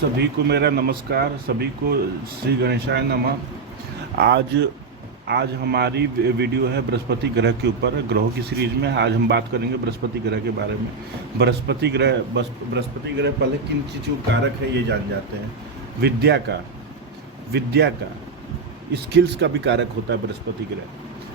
सभी को मेरा नमस्कार। सभी को श्री गणेशाय नमः। आज आज हमारी वीडियो है बृहस्पति ग्रह के ऊपर। ग्रहों की सीरीज में आज हम बात करेंगे बृहस्पति ग्रह के बारे में। बृहस्पति ग्रह पहले किन चीज़ों का कारक है ये जान जाते हैं। विद्या का स्किल्स का भी कारक होता है बृहस्पति ग्रह।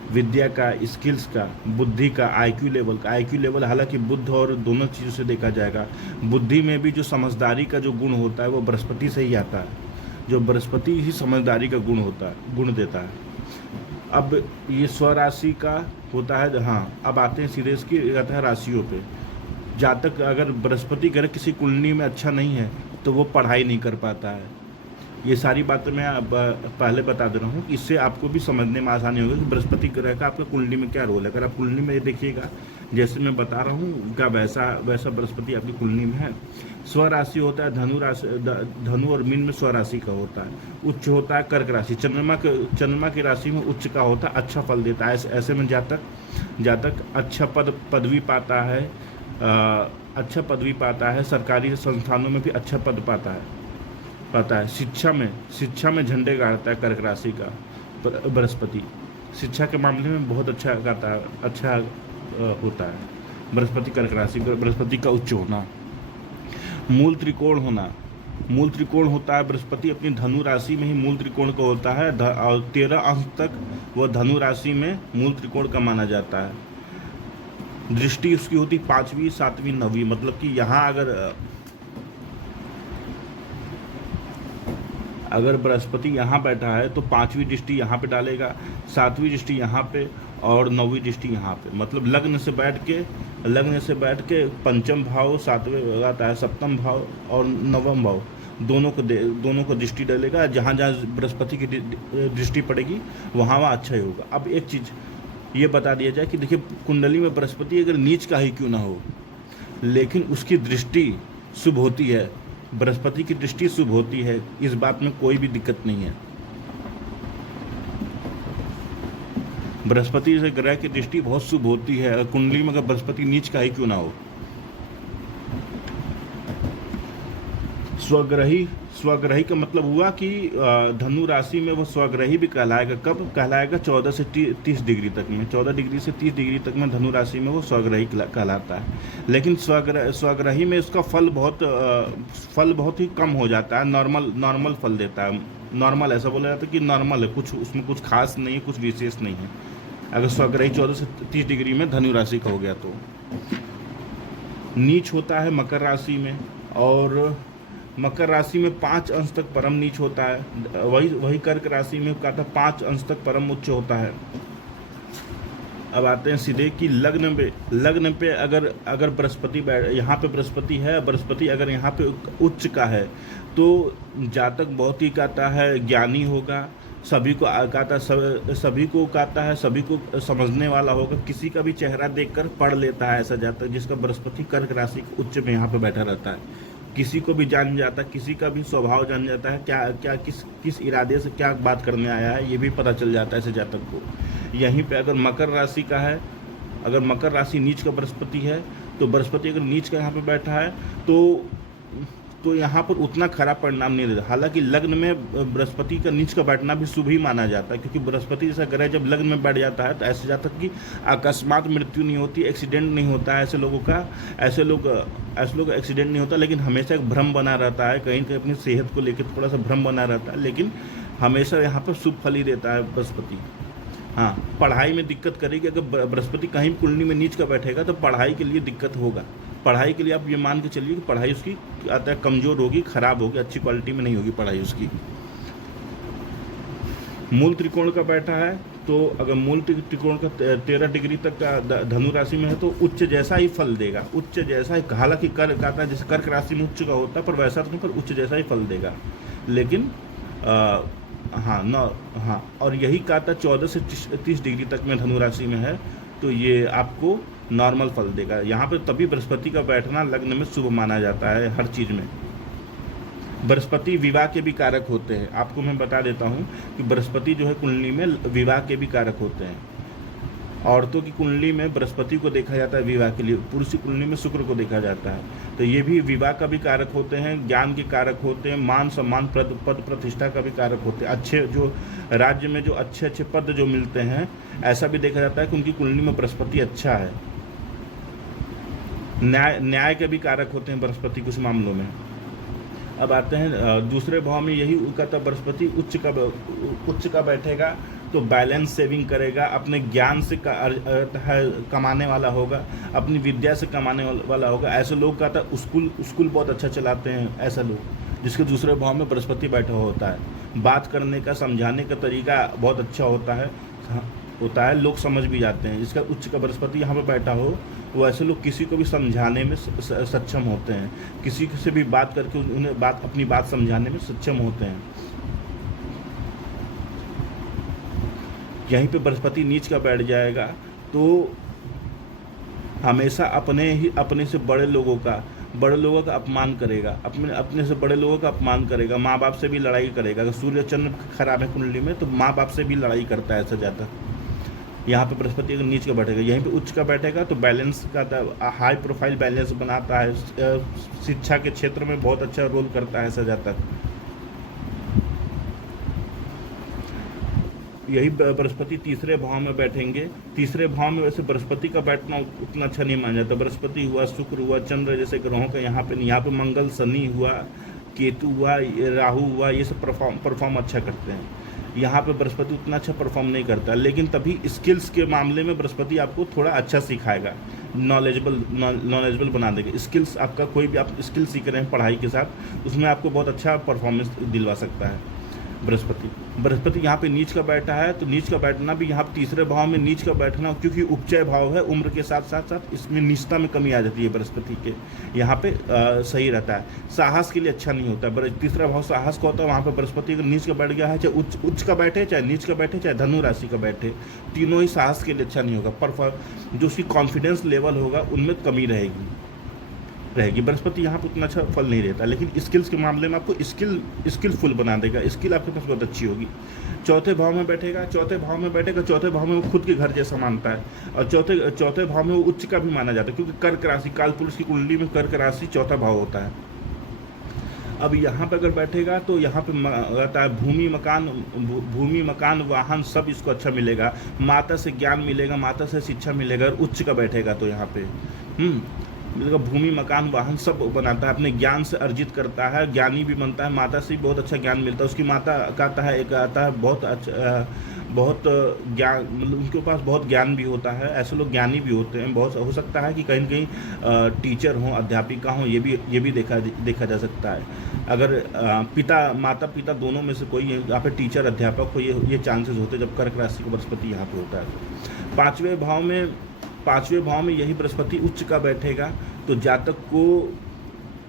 विद्या का, स्किल्स का, बुद्धि का, आईक्यू लेवल हालांकि बुद्ध और दोनों चीज़ों से देखा जाएगा। बुद्धि में भी जो समझदारी का जो गुण होता है वो बृहस्पति से ही आता है। जो बृहस्पति ही समझदारी का गुण देता है। अब ये स्वराशि का होता है। हाँ, अब आते हैं सीधे इसकी रहता है राशियों पे। जातक अगर बृहस्पति ग्रह किसी कुंडली में अच्छा नहीं है तो वो पढ़ाई नहीं कर पाता है। ये सारी बातें मैं अब पहले बता दे रहा हूँ, इससे आपको भी समझने में आसानी होगी कि बृहस्पति ग्रह का आपका कुंडली में क्या रोल है। अगर आप कुंडली में ये देखिएगा जैसे मैं बता रहा हूँ क्या वैसा बृहस्पति आपकी कुंडली में है। स्वराशि होता है धनु और मीन में स्वराशि का होता है। उच्च होता है कर्क राशि। चंद्रमा की राशि में उच्च का होता है, अच्छा फल देता है। ऐसे में जातक अच्छा पदवी पाता है, अच्छा पदवी पाता है। सरकारी संस्थानों में भी अच्छा पद पाता है। शिक्षा में झंडे गाड़ता है कर्क राशि का बृहस्पति। शिक्षा के मामले में बहुत अच्छा होता है बृहस्पति। कर्क राशि बृहस्पति का उच्च होना। मूल त्रिकोण होता है बृहस्पति अपनी धनु राशि में ही मूल त्रिकोण का होता है और 13 अंश तक वह धनु राशि में मूल त्रिकोण का माना जाता है। दृष्टि उसकी होती 5वीं, 7वीं, 9वीं। मतलब कि यहाँ अगर बृहस्पति यहाँ बैठा है तो 5वीं दृष्टि यहाँ पे डालेगा, 7वीं दृष्टि यहाँ पे और 9वीं दृष्टि यहाँ पे। मतलब लग्न से बैठ के पंचम भाव, 7वें आता है सप्तम भाव और 9वां भाव, दोनों को दृष्टि डालेगा। जहाँ बृहस्पति की दृष्टि पड़ेगी वहाँ अच्छा ही होगा। अब एक चीज़ ये बता दिया जाए कि देखिए कुंडली में बृहस्पति अगर नीच का ही क्यों ना हो, लेकिन उसकी दृष्टि शुभ होती है। बृहस्पति की दृष्टि शुभ होती है, इस बात में कोई भी दिक्कत नहीं है। बृहस्पति से ग्रह की दृष्टि बहुत शुभ होती है। कुंडली में अगर बृहस्पति नीच का ही क्यों ना हो। स्वग्रही का मतलब हुआ कि धनु राशि में वह स्वग्रही भी कहलाएगा। कब कहलाएगा? 14 से 30 डिग्री तक में। 14 डिग्री से 30 डिग्री तक में धनु राशि में वो स्वग्रही कहलाता है। लेकिन स्वग्रही में उसका फल बहुत ही कम हो जाता है। नॉर्मल फल देता है। नॉर्मल ऐसा बोला जाता है कि नॉर्मल है, उसमें कुछ खास नहीं है, कुछ विशेष नहीं है। अगर स्वग्रही 14 से 30 डिग्री में धनु राशि का हो गया तो। नीच होता है मकर राशि में, और मकर राशि में 5 अंश तक परम नीच होता है। वही कर्क राशि में कहता 5 अंश तक परम उच्च होता है। अब आते हैं सीधे कि लग्न पे अगर बृहस्पति यहाँ पे बृहस्पति है, बृहस्पति अगर यहाँ पे उच्च का है तो जातक बहुत ही कहता है ज्ञानी होगा, सभी को कहता है, सभी को समझने वाला होगा। किसी का भी चेहरा देखकर पढ़ लेता है ऐसा जातक जिसका बृहस्पति कर्क राशि के उच्च में यहाँ पे बैठा रहता है। किसी को भी जान जाता है, किसी का भी स्वभाव जान जाता है, क्या किस इरादे से क्या बात करने आया है, ये भी पता चल जाता है ऐसे जातक को। यहीं पे अगर मकर राशि का है, अगर मकर राशि नीच का बृहस्पति है तो बृहस्पति अगर नीच का यहाँ पे बैठा है तो यहाँ पर उतना खराब परिणाम नहीं देता। हालांकि लग्न में बृहस्पति का नीच का बैठना भी शुभ ही माना जाता है, क्योंकि बृहस्पति जैसा ग्रह जब लग्न में बैठ जाता है तो ऐसे जातक की अकस्मात मृत्यु नहीं होती, एक्सीडेंट नहीं होता है। ऐसे लोग एक्सीडेंट नहीं होता, लेकिन हमेशा एक भ्रम बना रहता है, कहीं कहीं अपनी सेहत को लेकर थोड़ा सा भ्रम बना रहता है। लेकिन हमेशा यहाँ पर शुभ फल ही देता है बृहस्पति। हाँ, पढ़ाई में दिक्कत करेगी। अगर बृहस्पति कहीं कुंडली में नीच का बैठेगा तो पढ़ाई के लिए दिक्कत होगा। पढ़ाई के लिए आप ये मान के चलिए कि पढ़ाई उसकी आता है कमज़ोर होगी, ख़राब होगी, अच्छी क्वालिटी में नहीं होगी पढ़ाई उसकी। मूल त्रिकोण का बैठा है तो अगर मूल त्रिकोण का 13 डिग्री तक का धनु राशि में है तो उच्च जैसा ही फल देगा। उच्च जैसा ही, हालांकि कर्क आता है जैसे कर्क राशि में उच्च का होता है, पर वैसा तो नहीं, पर उच्च जैसा ही फल देगा। लेकिन हाँ, और यही कहता 14 से 30 डिग्री तक में धनु राशि में है तो ये आपको नॉर्मल फल देगा। यहाँ पे तभी बृहस्पति का बैठना लग्न में शुभ माना जाता है हर चीज़ में। बृहस्पति विवाह के भी कारक होते हैं। आपको मैं बता देता हूँ कि बृहस्पति जो है कुंडली में विवाह के भी कारक होते हैं। औरतों की कुंडली में बृहस्पति को देखा जाता है विवाह के लिए, पुरुष की कुंडली में शुक्र को देखा जाता है। तो ये भी विवाह का भी कारक होते हैं, ज्ञान के कारक होते हैं, मान सम्मान पद प्रतिष्ठा का भी कारक होते हैं। अच्छे जो राज्य में जो अच्छे अच्छे पद जो मिलते हैं, ऐसा भी देखा जाता है कि उनकी कुंडली में बृहस्पति अच्छा है। न्याय के भी कारक होते हैं बृहस्पति कुछ मामलों में। अब आते हैं दूसरे भाव में, यही कहता बृहस्पति उच्च का बैठेगा तो बैलेंस सेविंग करेगा, अपने ज्ञान से कमाने वाला होगा, अपनी विद्या से कमाने वाला होगा। ऐसे लोग का था स्कूल बहुत अच्छा चलाते हैं, ऐसा लोग जिसके दूसरे भाव में बृहस्पति बैठा होता है। बात करने का, समझाने का तरीका बहुत अच्छा होता है, लोग समझ भी जाते हैं। जिसका उच्च का बृहस्पति यहाँ पे बैठा हो, वो ऐसे लोग किसी को भी समझाने में सक्षम होते हैं, किसी से भी बात करके उन्हें अपनी बात समझाने में सक्षम होते हैं। यहीं पे बृहस्पति नीच का बैठ जाएगा तो हमेशा अपने से बड़े लोगों का अपमान करेगा, अपने से बड़े लोगों का अपमान करेगा, माँ बाप से भी लड़ाई करेगा। अगर सूर्य चंद्र खराब है कुंडली में तो माँ बाप से भी लड़ाई करता है ऐसा ज़्यादा। यहाँ पे बृहस्पति अगर नीच का बैठेगा, यहीं पे उच्च का बैठेगा तो बैलेंस का हाई प्रोफाइल बैलेंस बनाता है, शिक्षा के क्षेत्र में बहुत अच्छा रोल करता है ऐसा ज़्यादा। यही बृहस्पति तीसरे भाव में बैठेंगे। तीसरे भाव में वैसे बृहस्पति का बैठना उतना अच्छा नहीं माना जाता। बृहस्पति हुआ, शुक्र हुआ, चंद्र जैसे ग्रहों का यहाँ पे मंगल, शनि हुआ, केतु हुआ, राहु हुआ, ये सब परफॉर्म अच्छा करते हैं। यहाँ पे बृहस्पति उतना अच्छा परफॉर्म नहीं करता, लेकिन तभी स्किल्स के मामले में बृहस्पति आपको थोड़ा अच्छा सिखाएगा, नॉलेजेबल बना देगा। स्किल्स आपका कोई भी आप स्किल सीख रहे हैं पढ़ाई के साथ, उसमें आपको बहुत अच्छा परफॉर्मेंस दिलवा सकता है बृहस्पति यहाँ पे नीच का बैठा है। तो नीच का बैठना भी यहाँ तीसरे भाव में नीच का बैठना, क्योंकि उपचय भाव है, उम्र के साथ साथ इसमें निष्ठा में कमी आ जाती है बृहस्पति के, यहाँ पे सही रहता है। साहस के लिए अच्छा नहीं होता। तीसरा भाव साहस का होता है, वहाँ पे बृहस्पति अगर नीच का बैठ गया है, चाहे उच्च का बैठे, चाहे नीच का बैठे, चाहे धनु राशि का बैठे, तीनों ही साहस के लिए अच्छा नहीं होगा। पर जो उसकी कॉन्फिडेंस लेवल होगा उनमें कमी रहेगी। बृहस्पति यहाँ पर उतना अच्छा फल नहीं रहता, लेकिन स्किल्स के मामले में आपको स्किलफुल बना देगा। स्किल आपके पास बहुत अच्छी होगी। चौथे भाव में बैठेगा, चौथे भाव में वो खुद के घर जैसा मानता है, और चौथे भाव में वो उच्च का भी माना जाता है, क्योंकि कर्क राशि, कालपुरुष की कुंडली में कर्क राशि चौथा भाव होता है। अब यहाँ पर अगर बैठेगा तो यहाँ पे रहता है भूमि मकान वाहन सब इसको अच्छा मिलेगा, माता से ज्ञान मिलेगा, माता से शिक्षा मिलेगा। और उच्च का बैठेगा तो यहाँ पे मतलब भूमि मकान वाहन सब बनाता है, अपने ज्ञान से अर्जित करता है, ज्ञानी भी बनता है, माता से बहुत अच्छा ज्ञान मिलता है। उसकी माता का आता है, एक आता है बहुत ज्ञान, मतलब उनके पास बहुत ज्ञान भी होता है। ऐसे लोग ज्ञानी भी होते हैं। बहुत हो सकता है कि कहीं न कहीं टीचर हों, अध्यापिका हों, ये भी देखा जा सकता है। अगर माता पिता दोनों में से कोई यहाँ पे टीचर अध्यापक हो, ये चांसेस होते हैं जब कर्क राशि का बृहस्पति यहाँ पे होता है। पाँचवें भाव में यही बृहस्पति उच्च का बैठेगा तो जातक को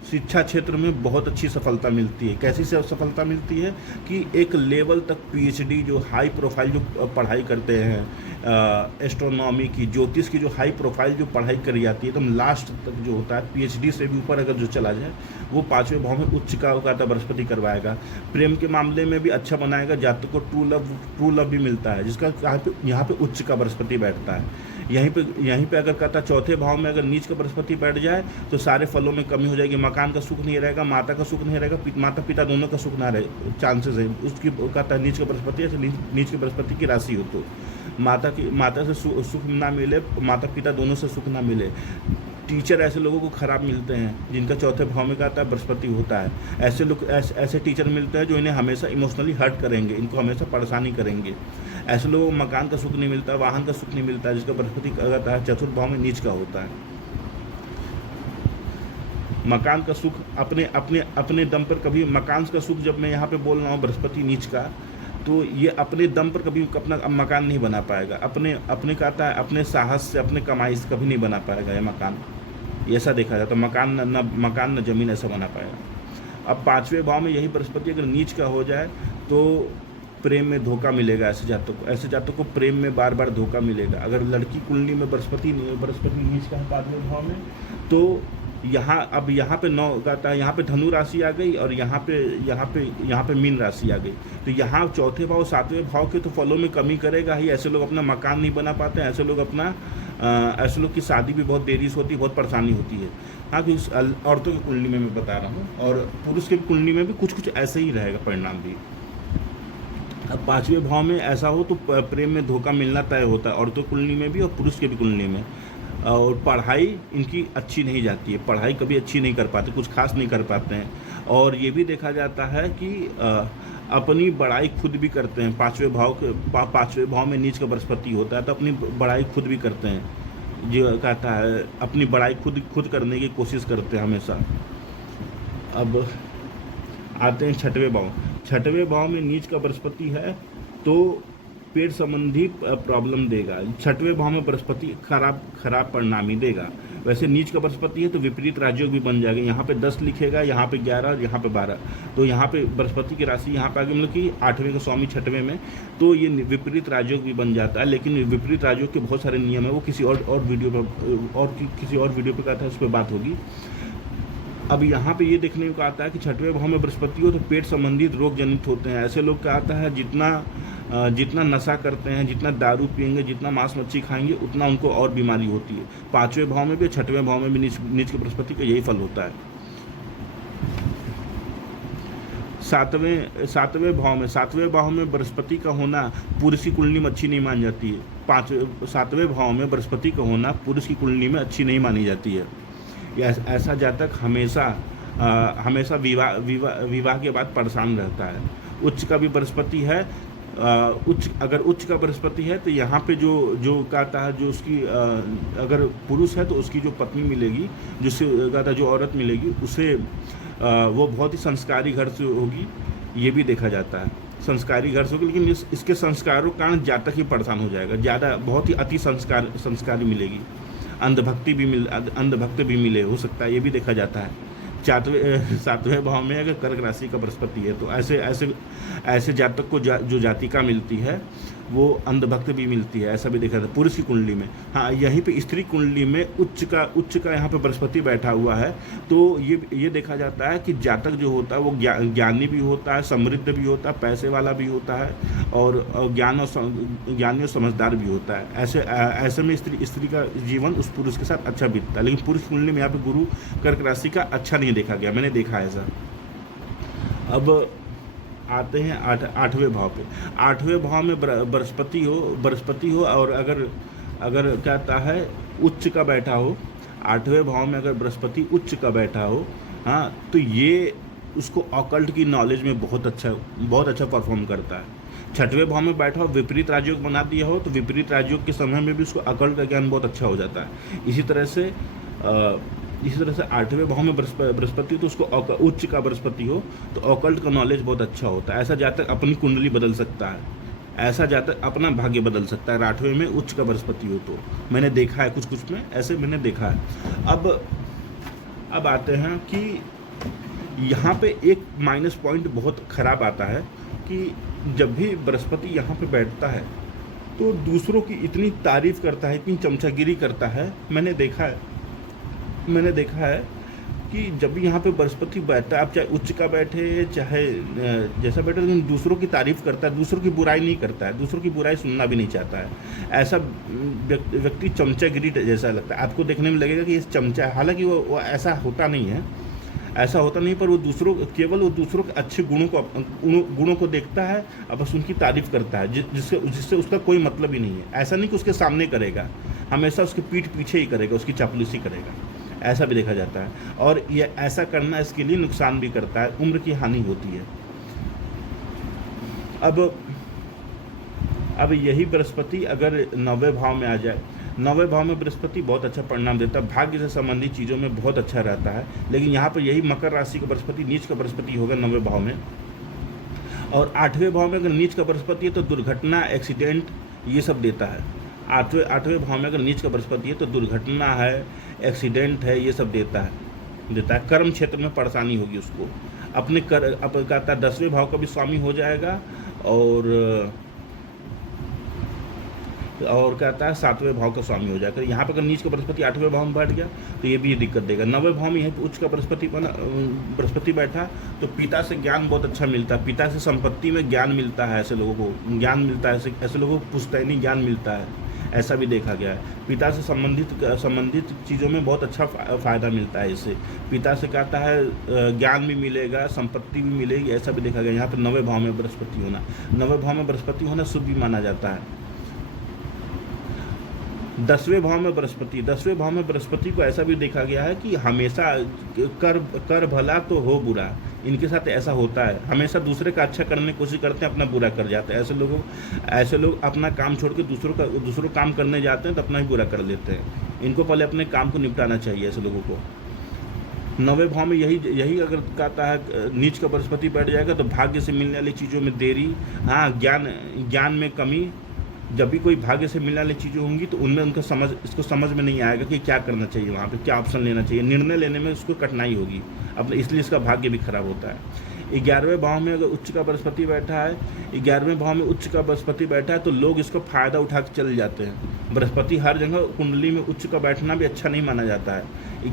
शिक्षा क्षेत्र में बहुत अच्छी सफलता मिलती है। कैसी सफलता मिलती है कि एक लेवल तक पीएचडी, जो हाई प्रोफाइल जो पढ़ाई करते हैं, एस्ट्रोनॉमी की, ज्योतिष की जो हाई प्रोफाइल जो पढ़ाई करी जाती है, एकदम लास्ट तक जो होता है, पीएचडी से भी ऊपर अगर जो चला जाए, वो पाँचवें भाव में उच्च का बृहस्पति करवाएगा। प्रेम के मामले में भी अच्छा बनाएगा, जातक को ट्रू लव भी मिलता है, जिसका यहाँ पे उच्च का बृहस्पति बैठता है। यहीं पे अगर कहता चौथे भाव में अगर नीच का बृहस्पति बैठ जाए तो सारे फलों में कमी हो जाएगी। मकान का सुख नहीं रहेगा, माता का सुख नहीं रहेगा, माता पिता दोनों का सुख ना रहे, चांसेस है। उसकी कहता है नीच का बृहस्पति है, नीच के बृहस्पति की राशि हो तो माता से सुख ना मिले, माता पिता दोनों से सुख ना मिले। टीचर ऐसे लोगों को खराब मिलते हैं जिनका चौथे भाव में कहता है बृहस्पति होता है। ऐसे लोग ऐसे टीचर मिलते हैं जो इन्हें हमेशा इमोशनली हर्ट करेंगे, इनको हमेशा परेशानी करेंगे। ऐसे लोगों को मकान का सुख नहीं मिलता, वाहन का सुख नहीं मिलता, जिसका बृहस्पति कहता है चतुर्थ भाव में नीच का होता है। मकान का सुख अपने दम पर कभी, मकान का सुख जब मैं यहाँ पे बोल रहा हूँ बृहस्पति नीच का, तो ये अपने दम पर कभी अपना मकान नहीं बना पाएगा। अपने कहता है अपने साहस से, अपने कमाई से कभी नहीं बना पाएगा ये मकान। ऐसा देखा जाता है, मकान न जमीन ऐसा बना पाएगा। अब पाँचवें भाव में यही बृहस्पति अगर नीच का हो जाए तो प्रेम में धोखा मिलेगा। ऐसे जातक को प्रेम में बार धोखा मिलेगा। अगर लड़की कुंडली में बृहस्पति नीच का है पाँचवें भाव में, तो यहाँ अब यहाँ पे 9 कहता है, यहाँ पे धनु राशि आ गई और यहाँ पे मीन राशि आ गई। तो यहाँ चौथे भाव 7वें भाव के तो फलों में कमी करेगा ही। ऐसे लोग अपना मकान नहीं बना पाते हैं, ऐसे लोग की शादी भी बहुत देरी से होती है, बहुत परेशानी होती है। हाँ, कि औरतों की कुंडली में मैं बता रहा हूँ, और पुरुष की कुंडली में भी कुछ ऐसे ही रहेगा परिणाम भी। अब 5वें भाव में ऐसा हो तो प्रेम में धोखा मिलना तय होता है, औरतों की कुंडली में भी और पुरुष की भी कुंडली में। और पढ़ाई इनकी अच्छी नहीं जाती है, पढ़ाई कभी अच्छी नहीं कर पाते, कुछ खास नहीं कर पाते हैं। और ये भी देखा जाता है कि अपनी बड़ाई खुद भी करते हैं। 5वें भाव में नीच का बृहस्पति होता है, तो अपनी बड़ाई खुद भी करते हैं। जो कहता है अपनी बड़ाई खुद करने की कोशिश करते हैं हमेशा। अब आते हैं 6वें भाव। 6वें भाव में नीच का बृहस्पति है तो पेट संबंधी प्रॉब्लम देगा। 6वें भाव में बृहस्पति खराब परिणाम ही देगा। वैसे नीच का बृहस्पति है तो विपरीत राजयोग भी बन जाएगा। यहाँ पे 10 लिखेगा, यहाँ पे 11, यहाँ पे 12। तो यहाँ पे बृहस्पति की राशि यहाँ पे आगे, मतलब कि 8वें का स्वामी 6वें में, तो ये विपरीत राजयोग भी बन जाता है। लेकिन विपरीत राजयोग के बहुत सारे नियम है, वो किसी और वीडियो पे कहता है, उस पर बात होगी। अब यहाँ पे ये देखने को आता है कि 6वें भाव में बृहस्पति हो तो पेट संबंधित रोग जनित होते हैं। ऐसे लोग का आता है जितना नशा करते हैं, जितना दारू पियेंगे, जितना मांस मच्छी खाएंगे, उतना उनको और बीमारी होती है। 5वें भाव में भी, 6वें भाव में भी नीच के बृहस्पति का यही फल होता है। 7वें भाव में बृहस्पति का होना पुरुष की कुंडली में अच्छी नहीं मानी जाती है। 7वें भाव में बृहस्पति का होना पुरुष की कुंडली में अच्छी नहीं मानी जाती है। ऐसा जातक हमेशा विवाह के बाद परेशान रहता है। उच्च का भी बृहस्पति है, अगर उच्च का बृहस्पति है तो यहाँ पे जो कहता है, जो उसकी अगर पुरुष है तो उसकी जो पत्नी मिलेगी, जिससे कहता है जो औरत मिलेगी, उसे वो बहुत ही संस्कारी घर से होगी। ये भी देखा जाता है संस्कारी घर से होगी, लेकिन इसके संस्कारों के कारण जातक ही परेशान हो जाएगा। बहुत ही अति संस्कारी मिलेगी। अंधभक्ति भी मिले, हो सकता है, ये भी देखा जाता है। 7वें भाव में अगर कर्क राशि का बृहस्पति है तो ऐसे जातक को जो जातिका मिलती है वो अंधभक्त भी मिलती है, ऐसा भी देखा जाता है पुरुष की कुंडली में। हाँ, यहीं पे स्त्री कुंडली में उच्च का यहाँ पे बृहस्पति बैठा हुआ है, तो ये देखा जाता है कि जातक जो होता है वो ज्ञानी भी होता है, समृद्ध भी होता है, पैसे वाला भी होता है, और ज्ञानी और समझदार भी होता है। ऐसे में स्त्री का जीवन उस पुरुष के साथ अच्छा बीतता है। लेकिन पुरुष कुंडली में यहाँ पे गुरु कर्क राशि का अच्छा नहीं देखा गया, मैंने देखा ऐसा। अब आते हैं 8वें भाव पे। 8वें भाव में बृहस्पति हो और अगर कहता है उच्च का बैठा हो, 8वें भाव में अगर बृहस्पति उच्च का बैठा हो, हाँ, तो ये उसको ऑकल्ट की नॉलेज में बहुत अच्छा परफॉर्म करता है। 6वें भाव में बैठा हो, विपरीत राजयोग बना दिया हो, तो विपरीत राजयोग के समय में भी उसको ऑकल्ट का ज्ञान बहुत अच्छा हो जाता है। इसी तरह से 8वें भाव में बृहस्पति तो उसको उच्च का बृहस्पति हो तो ऑकल्ट का नॉलेज बहुत अच्छा होता है। ऐसा जातक अपनी कुंडली बदल सकता है, ऐसा जातक अपना भाग्य बदल सकता है। 8वें में उच्च का बृहस्पति हो तो मैंने देखा है, कुछ में ऐसे मैंने देखा है। अब आते हैं कि यहाँ पे एक माइनस पॉइंट बहुत ख़राब आता है कि जब भी बृहस्पति यहाँ पे बैठता है तो दूसरों की इतनी तारीफ़ करता है, इतनी चमचागिरी करता है। मैंने देखा है कि जब भी यहाँ पे बृहस्पति बैठता है, आप चाहे उच्च का बैठे चाहे जैसा बैठे, लेकिन दूसरों की तारीफ़ करता है, दूसरों की बुराई नहीं करता है, दूसरों की बुराई सुनना भी नहीं चाहता है। ऐसा व्यक्ति चमचागिरी जैसा लगता है, आपको देखने में लगेगा कि ये चमचा है। हालांकि वो ऐसा होता नहीं है, पर वो केवल दूसरों के अच्छे गुणों को देखता है और बस उनकी तारीफ़ करता है, जिससे उसका कोई मतलब ही नहीं है। ऐसा नहीं कि उसके सामने करेगा, हमेशा उसके पीठ पीछे ही करेगा, उसकी चापलूसी करेगा, ऐसा भी देखा जाता है। और ये ऐसा करना इसके लिए नुकसान भी करता है, उम्र की हानि होती है। अब यही बृहस्पति अगर 9वें भाव में आ जाए, 9वें भाव में बृहस्पति बहुत अच्छा परिणाम देता है, भाग्य से संबंधित चीज़ों में बहुत अच्छा रहता है। लेकिन यहाँ पर यही मकर राशि का बृहस्पति नीच का बृहस्पति होगा 9वें भाव में। और 8वें भाव में अगर नीच का बृहस्पति है तो दुर्घटना, एक्सीडेंट, ये सब देता है। 8वें भाव में अगर नीच का बृहस्पति है तो दुर्घटना है, एक्सीडेंट है, ये सब देता है। कर्म क्षेत्र में परेशानी होगी उसको। अब कहता है 10वें भाव का भी स्वामी हो जाएगा और और कहता है 7वें भाव का स्वामी हो जाकर। यहाँ पर अगर नीच का बृहस्पति 8वें भाव में बैठ गया तो ये भी दिक्कत देगा। 9वें भाव में यहीं पर उच्च का बृहस्पति बैठा तो पिता से ज्ञान बहुत अच्छा मिलता है, पिता से संपत्ति में ज्ञान मिलता है, ऐसे लोगों को ज्ञान मिलता है, ऐसे लोगों को पुश्तैनी ज्ञान मिलता है, ऐसा भी देखा गया है। पिता से संबंधित चीज़ों में बहुत अच्छा फ़ायदा मिलता है इससे। पिता से कहता है ज्ञान भी मिलेगा, संपत्ति भी मिलेगी, ऐसा भी देखा गया। यहाँ पर 9वें भाव में बृहस्पति होना, 9वें भाव में बृहस्पति होना शुभ भी माना जाता है। 10वें भाव में बृहस्पति, 10वें भाव में बृहस्पति को ऐसा भी देखा गया है कि हमेशा कर भला तो हो बुरा, इनके साथ ऐसा होता है, हमेशा दूसरे का अच्छा करने की कोशिश करते हैं, अपना बुरा कर जाते हैं। ऐसे लोग अपना काम छोड़ के दूसरों काम करने जाते हैं तो अपना ही बुरा कर लेते हैं। इनको पहले अपने काम को निपटाना चाहिए ऐसे लोगों को। 9वें भाव में यही अगर कहता है नीच का बृहस्पति बैठ जाएगा तो भाग्य से मिलने वाली चीज़ों में देरी, हाँ ज्ञान में कमी। जब भी कोई भाग्य से मिलने वाली चीज़ें होंगी तो उनमें उनका इसको समझ में नहीं आएगा कि क्या करना चाहिए, वहाँ पे क्या ऑप्शन लेना चाहिए, निर्णय लेने में उसको कठिनाई होगी अपने, इसलिए इसका भाग्य भी खराब होता है। 11वें भाव में अगर उच्च का बृहस्पति बैठा है, 11वें भाव में उच्च का बृहस्पति बैठा है तो लोग इसको फ़ायदा उठा के चले जाते हैं। बृहस्पति हर जगह कुंडली में उच्च का बैठना भी अच्छा नहीं माना जाता है।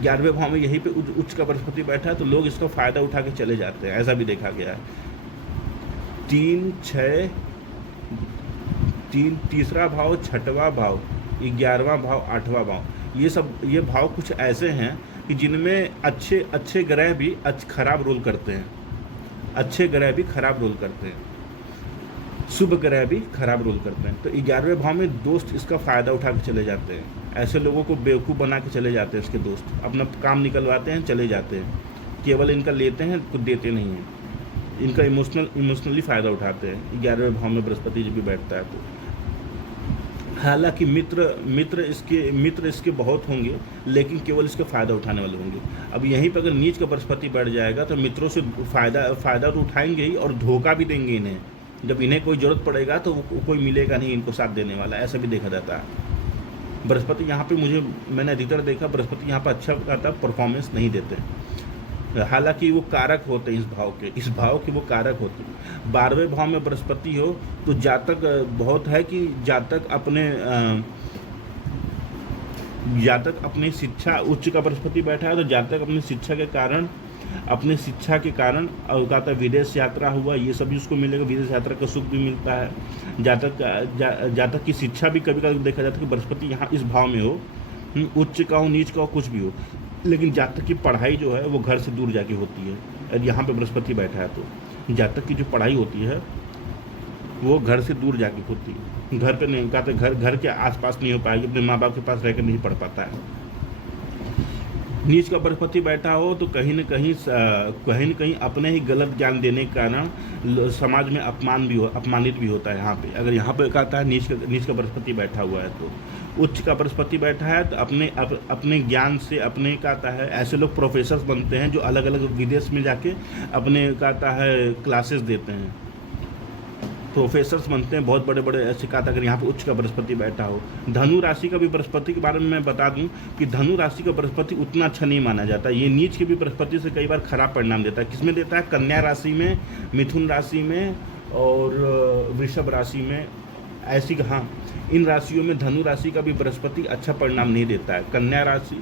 11वें भाव में यहीं पे उच्च का बृहस्पति बैठा है तो लोग इसका फ़ायदा उठा के चले जाते हैं, ऐसा भी देखा गया है। 3, 6, तीसरा भाव, 6वां भाव, 11वां भाव, 8वां भाव, ये भाव कुछ ऐसे हैं कि जिनमें अच्छे ग्रह भी खराब रोल करते हैं, अच्छे ग्रह भी खराब रोल करते हैं, शुभ ग्रह भी खराब रोल करते हैं। तो 11वें भाव में दोस्त इसका फ़ायदा उठा के चले जाते हैं, ऐसे लोगों को बेवकूफ़ बना के चले जाते हैं इसके दोस्त, अपना काम निकलवाते हैं, चले जाते हैं, केवल इनका लेते हैं, कुछ देते नहीं हैं, इनका इमोशनली फ़ायदा उठाते हैं। 11वें भाव में बृहस्पति जब भी बैठता है तो हालांकि मित्र इसके बहुत होंगे, लेकिन केवल इसका फ़ायदा उठाने वाले होंगे। अब यहीं पर अगर नीच का बृहस्पति बैठ जाएगा तो मित्रों से फ़ायदा तो उठाएंगे ही और धोखा भी देंगे इन्हें। जब इन्हें कोई ज़रूरत पड़ेगा तो कोई मिलेगा नहीं इनको साथ देने वाला, ऐसा भी देखा जाता है। बृहस्पति यहाँ पे मैंने अधिकतर देखा बृहस्पति यहाँ पर अच्छा आता परफॉर्मेंस नहीं देते, हालांकि वो कारक होते हैं इस भाव के वो कारक होते हैं। 12वें भाव में बृहस्पति हो तो जातक बहुत है कि जातक अपनी शिक्षा, उच्च का बृहस्पति बैठा है तो जातक अपनी शिक्षा के कारण कहता है विदेश यात्रा हुआ, ये सभी उसको मिलेगा, विदेश यात्रा का सुख भी मिलता है। जातक की शिक्षा भी कभी कभी देखा जाता है कि बृहस्पति यहाँ इस भाव में हो, उच्च का हो, नीच का हो, कुछ भी हो, लेकिन जातक की पढ़ाई जो है वो घर से दूर जाके होती है। और यहाँ पे बृहस्पति बैठा है तो जातक की जो पढ़ाई होती है वो घर से दूर जाके होती है, घर पे नहीं, कहते घर के आसपास नहीं हो पाएगी, अपने माँ बाप के पास रहकर नहीं पढ़ पाता है। नीच का बृहस्पति बैठा हो तो कहीं न कहीं अपने ही गलत ज्ञान देने के कारण समाज में अपमानित भी होता है। यहाँ पे अगर यहाँ पे कहता है नीच का बृहस्पति बैठा हुआ है तो उच्च का बृहस्पति बैठा है तो अपने ज्ञान से अपने कहता है ऐसे लोग प्रोफेसर्स बनते हैं जो अलग अलग विदेश में जाके अपने कहता है क्लासेस देते हैं, प्रोफेसर्स बनते हैं, बहुत बड़े ऐसे कहता है। अगर यहाँ पे उच्च का बृहस्पति बैठा हो, धनु राशि का भी बृहस्पति के बारे में मैं बता दूं कि धनु राशि का बृहस्पति उतना अच्छा नहीं माना जाता, ये नीच के भी बृहस्पति से कई बार खराब परिणाम देता है। किसमें देता है? कन्या राशि में, मिथुन राशि में और वृषभ राशि में, ऐसी हाँ इन राशियों में धनु राशि का भी बृहस्पति अच्छा परिणाम नहीं देता है। कन्या राशि,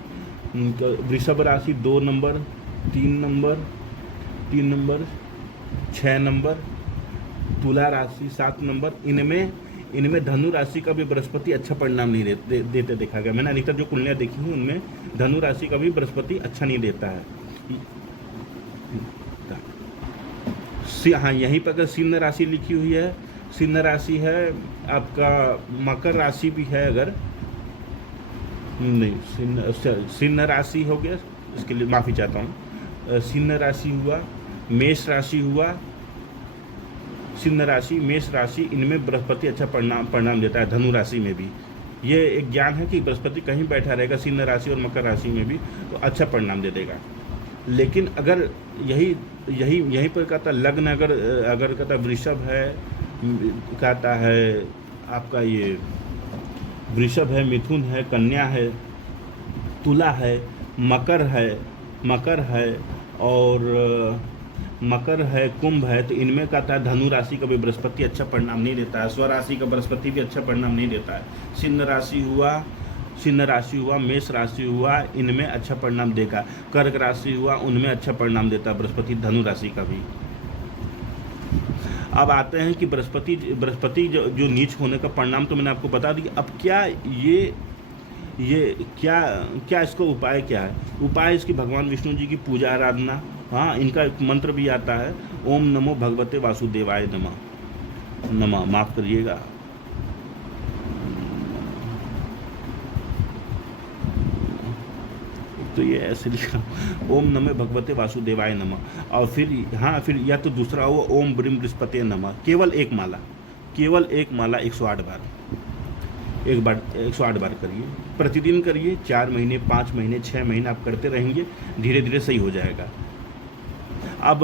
वृषभ राशि 2 नंबर, 3 नंबर, 6 नंबर, तुला राशि 7 नंबर, इनमें धनु राशि का भी बृहस्पति अच्छा परिणाम नहीं देते देखा गया। मैंने अधिकतर जो कुंडलियाँ देखी हैं उनमें धनु राशि का भी बृहस्पति अच्छा नहीं देता है। हाँ, यहीं पर अगर सिंह राशि लिखी हुई है, सिंह राशि है आपका, मकर राशि भी है, अगर नहीं सिंह राशि हो गया, इसके लिए माफ़ी चाहता हूँ। सिंह राशि हुआ, मेष राशि हुआ, सिंह राशि, मेष राशि, इनमें बृहस्पति अच्छा परिणाम देता है। धनु राशि में भी ये एक ज्ञान है कि बृहस्पति कहीं बैठा रहेगा सिंह राशि और मकर राशि में भी तो अच्छा परिणाम दे देगा। लेकिन अगर यहीं पर कहता लग्न अगर कहता वृषभ है, कहता है आपका ये वृषभ है, मिथुन है, कन्या है, तुला है, मकर है और मकर है, कुंभ है, तो इनमें कहता है धनु राशि का भी बृहस्पति अच्छा परिणाम नहीं देता है, स्वराशि का बृहस्पति भी अच्छा परिणाम नहीं देता है। सिंह राशि हुआ, मेष राशि हुआ, इनमें अच्छा परिणाम देगा। कर्क राशि हुआ, उनमें अच्छा परिणाम देता है बृहस्पति, धनु राशि का भी। अब आते हैं कि बृहस्पति जो नीच होने का परिणाम तो मैंने आपको बता दिया। अब क्या ये क्या इसका उपाय क्या है? उपाय इसकी भगवान विष्णु जी की पूजा आराधना। हाँ, इनका एक मंत्र भी आता है, ओम नमो भगवते वासुदेवाय नमः, माफ़ करिएगा, तो ये ऐसे लिखा, ओम नमो भगवते वासुदेवाय नमः। और फिर या तो दूसरा हो, ओम ब्रीम बृहस्पते नमः। केवल एक माला 108 बार, 108 बार करिए, प्रतिदिन करिए, 4 महीने, 5 महीने, 6 महीने आप करते रहेंगे, धीरे धीरे सही हो जाएगा। अब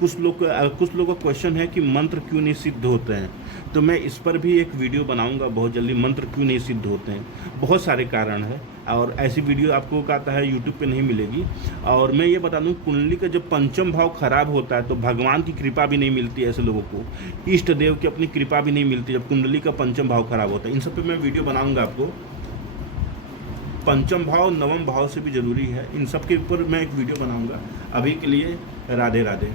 कुछ लोग का क्वेश्चन है कि मंत्र क्यों नहीं सिद्ध होते हैं, तो मैं इस पर भी एक वीडियो बनाऊंगा बहुत जल्दी, मंत्र क्यों नहीं सिद्ध होते हैं। बहुत सारे कारण हैं, और ऐसी वीडियो आपको कहता है यूट्यूब पे नहीं मिलेगी। और मैं ये बता दूं, कुंडली का जब पंचम भाव खराब होता है तो भगवान की कृपा भी नहीं मिलती है ऐसे लोगों को, इष्ट देव की अपनी कृपा भी नहीं मिलती जब कुंडली का पंचम भाव खराब होता है। इन सब पे मैं वीडियो बनाऊंगा आपको। पंचम भाव नवम भाव से भी जरूरी है, इन सब के ऊपर मैं एक वीडियो बनाऊंगा। अभी के लिए राधे राधे।